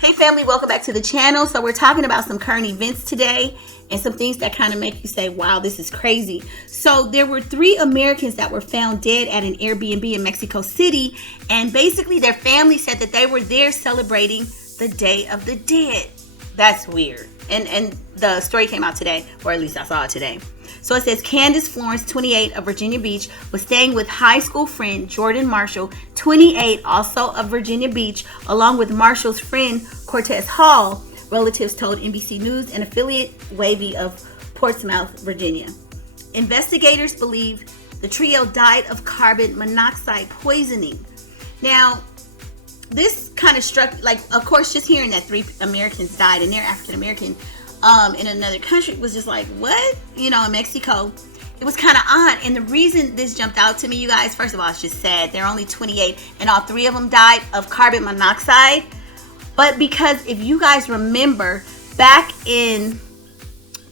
Hey family, welcome back to the channel. So we're talking about some current events today and some things that kind of make you say, wow, this is crazy. So there were 3 Americans that were found dead at an Airbnb in Mexico City. And basically their family said that they were there celebrating the Day of the Dead. That's weird. And the story came out today, or at least I saw it today. So it says Candace Florence, 28, of Virginia Beach, was staying with high school friend Jordan Marshall, 28, also of Virginia Beach, along with Marshall's friend Cortez Hall, relatives told NBC News, an affiliate Wavy of Portsmouth, Virginia. Investigators believe the trio died of carbon monoxide poisoning. Now, this kind of struck, like, of course, just hearing that 3 Americans died and they're African American in another country was just like, what? You know, in Mexico, it was kind of odd. And the reason this jumped out to me, you guys, first of all, it's just sad. They're only 28 and all 3 of them died of carbon monoxide. But because if you guys remember, back in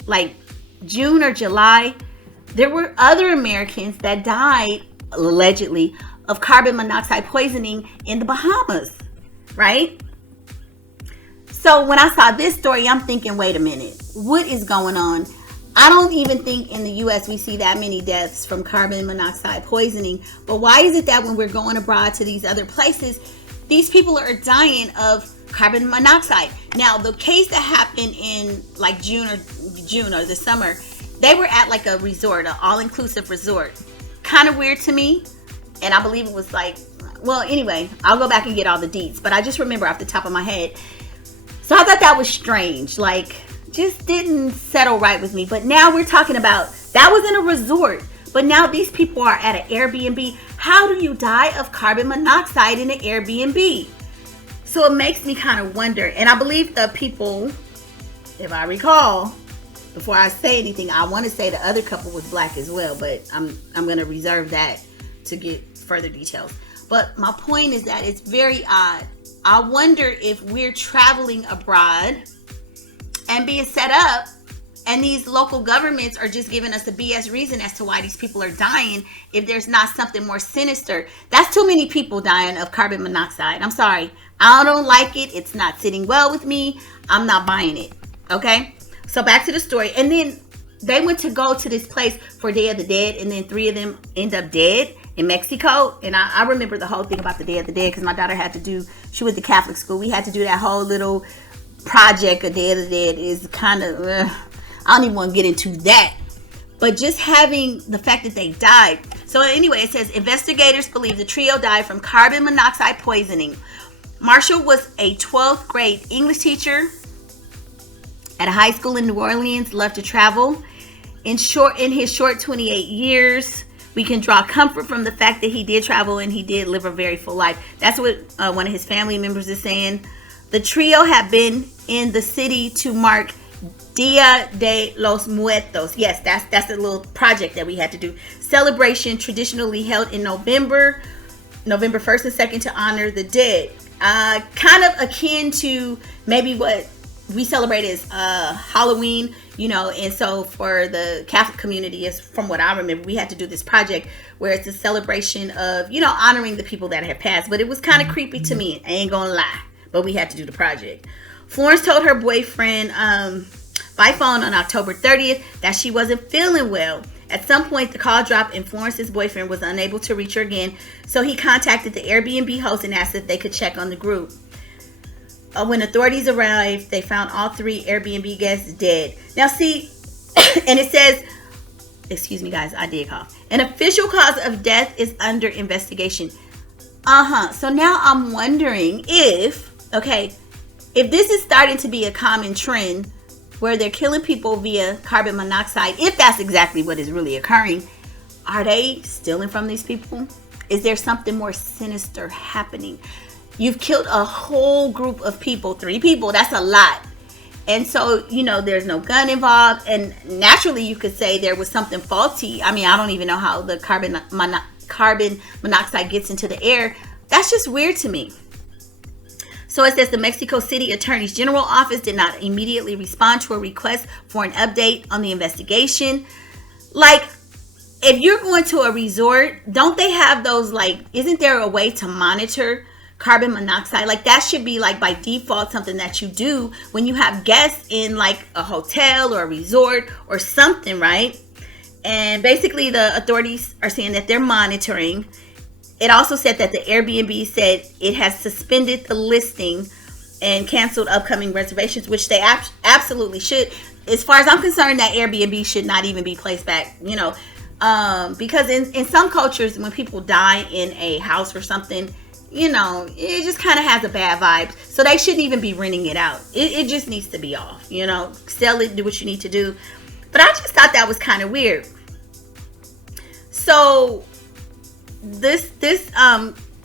like June or July, there were other Americans that died, allegedly, of carbon monoxide poisoning in the Bahamas, right? So when I saw this story, I'm thinking, wait a minute, what is going on? I don't even think in the U.S. we see that many deaths from carbon monoxide poisoning. But why is it that when we're going abroad to these other places, these people are dying of carbon monoxide? Now, the case that happened in like June or the summer, they were at like a resort, an all-inclusive resort. Kind of weird to me. And I believe it was like, well, anyway, I'll go back and get all the deets. But I just remember off the top of my head. So I thought that was strange. Like, just didn't settle right with me. But now we're talking about, that was in a resort. But now these people are at an Airbnb. How do you die of carbon monoxide in an Airbnb? So it makes me kind of wonder. And I believe the people, if I recall, before I say anything, I want to say the other couple was black as well. But I'm going to reserve that to get further details. But my point is that it's very odd. I wonder if we're traveling abroad and being set up and these local governments are just giving us a BS reason as to why these people are dying if there's not something more sinister. That's too many people dying of carbon monoxide. I'm sorry. I don't like it. It's not sitting well with me. I'm not buying it. Okay? So back to the story. And then they went to go to this place for Day of the Dead, and then 3 of them end up dead in Mexico. And I remember the whole thing about the Day of the Dead because my daughter had to do, she went to Catholic school. We had to do that whole little project. A Day of the Dead is kind of, I don't even want to get into that. But just having the fact that they died. So anyway, it says investigators believe the trio died from carbon monoxide poisoning. Marshall was a 12th grade English teacher at a high school in New Orleans, loved to travel. In his short 28 years, we can draw comfort from the fact that he did travel and he did live a very full life. That's what one of his family members is saying. The trio had been in the city to mark Dia de los Muertos. Yes, that's the little project that we had to do. Celebration traditionally held in November 1st and 2nd to honor the dead. Kind of akin to maybe what we celebrate as Halloween, you know, and so for the Catholic community, is from what I remember, we had to do this project where it's a celebration of, you know, honoring the people that have passed. But it was kind of creepy to me, I ain't gonna lie, but we had to do the project. Florence told her boyfriend by phone on October 30th that she wasn't feeling well. At some point, the call dropped and Florence's boyfriend was unable to reach her again, so he contacted the Airbnb host and asked if they could check on the group. When authorities arrived, they found all 3 Airbnb guests dead. Now see, and it says, excuse me guys, I did cough. An official cause of death is under investigation. So now I'm wondering if this is starting to be a common trend where they're killing people via carbon monoxide, if that's exactly what is really occurring, are they stealing from these people? Is there something more sinister happening? You've killed a whole group of people, 3 people, that's a lot. And so, you know, there's no gun involved. And naturally, you could say there was something faulty. I mean, I don't even know how the carbon monoxide gets into the air. That's just weird to me. So it says the Mexico City Attorney's General Office did not immediately respond to a request for an update on the investigation. Like, if you're going to a resort, don't they have those, like, isn't there a way to monitor carbon monoxide. Like that should be like by default something that you do when you have guests in like a hotel or a resort or something, right? And basically the authorities are saying that they're monitoring. It also said that the Airbnb said it has suspended the listing and canceled upcoming reservations, which they absolutely should. As far as I'm concerned, that Airbnb should not even be placed back, you know, because in some cultures, when people die in a house or something, you know, it just kind of has a bad vibe. So they shouldn't even be renting it out. It just needs to be off, you know, sell it, do what you need to do. But I just thought that was kind of weird. So this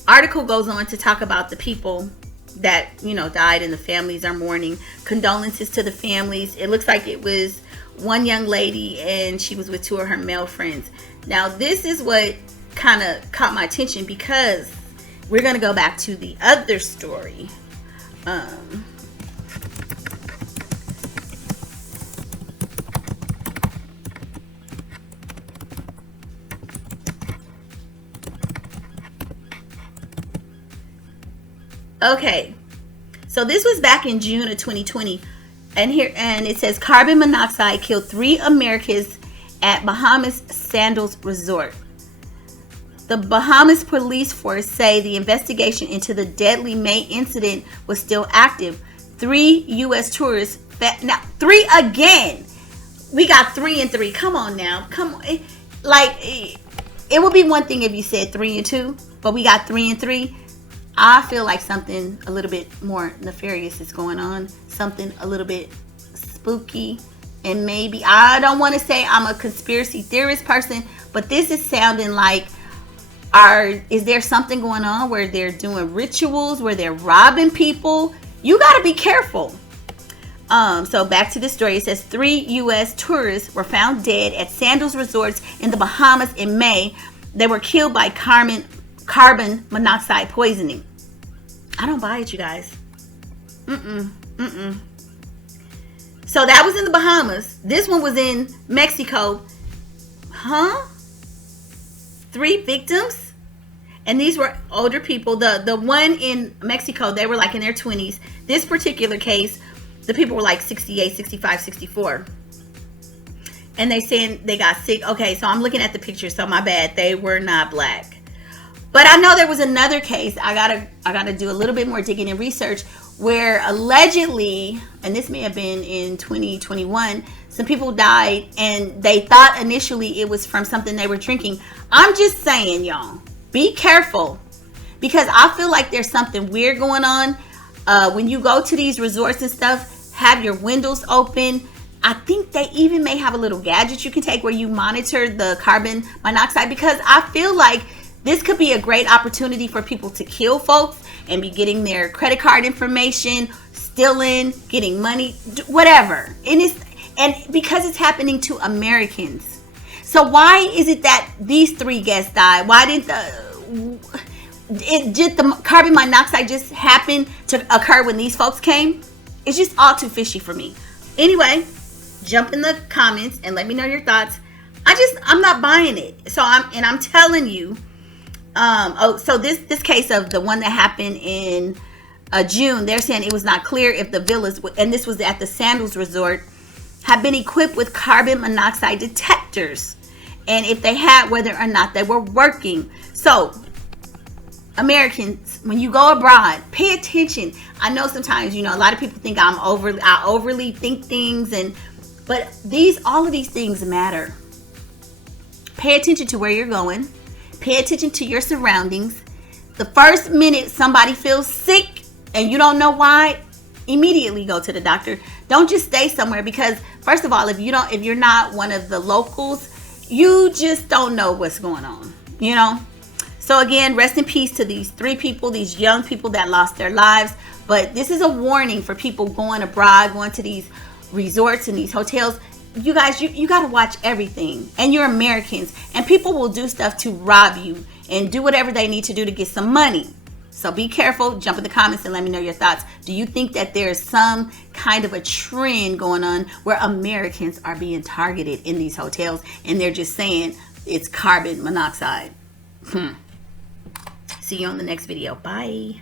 article goes on to talk about the people that, you know, died and the families are mourning. Condolences to the families. It looks like it was one young lady and she was with two of her male friends. Now this is what kind of caught my attention, because we're going to go back to the other story. Okay, so this was back in June of 2020, and it says carbon monoxide killed 3 Americans at Bahamas Sandals Resort. The Bahamas police force say the investigation into the deadly May incident was still active. 3 U.S. tourists, now 3 again. We got 3 and 3. Come on now, come on. Like it would be one thing if you said 3 and 2, but we got 3 and 3. I feel like something a little bit more nefarious is going on. Something a little bit spooky. And maybe, I don't want to say I'm a conspiracy theorist person, but this is sounding like, is there something going on where they're doing rituals, where they're robbing people? You got to be careful. So back to the story. It says 3 U.S. tourists were found dead at Sandals Resorts in the Bahamas in May. They were killed by carbon monoxide poisoning. I don't buy it, you guys. So that was in the Bahamas. This one was in Mexico. 3 victims, and these were older people. The one in Mexico, they were like in their 20s. This particular case, the people were like 68, 65, 64. And they saying they got sick. Okay, so I'm looking at the picture, so my bad. They were not black. But I know there was another case. I gotta do a little bit more digging and research, where allegedly, and this may have been in 2021, some people died and they thought initially it was from something they were drinking. I'm just saying, y'all, be careful, because I feel like there's something weird going on. When you go to these resorts and stuff, have your windows open. I think they even may have a little gadget you can take where you monitor the carbon monoxide, because I feel like this could be a great opportunity for people to kill folks and be getting their credit card information, stealing, getting money, whatever. And because it's happening to Americans. So why is it that these 3 guests died? Why did the carbon monoxide just happen to occur when these folks came? It's just all too fishy for me. Anyway, jump in the comments and let me know your thoughts. I'm not buying it. So I'm telling you. So this case of the one that happened in June, they're saying it was not clear if the villas, and this was at the Sandals Resort, have been equipped with carbon monoxide detectors, and if they had, whether or not they were working. So Americans, when you go abroad, pay attention. I know sometimes, you know, a lot of people think I overly think things, but all of these things matter. Pay attention to where you're going. Pay attention to your surroundings. The first minute somebody feels sick and you don't know why, immediately go to the doctor. Don't just stay somewhere, because first of all, if you're not one of the locals, you just don't know what's going on, you know? So again, rest in peace to these 3 people, these young people that lost their lives. But this is a warning for people going abroad, going to these resorts and these hotels. You guys, you got to watch everything, and you're Americans, and people will do stuff to rob you and do whatever they need to do to get some money. So be careful. Jump in the comments and let me know your thoughts. Do you think that there's some kind of a trend going on where Americans are being targeted in these hotels and they're just saying it's carbon monoxide? See you on the next video. Bye.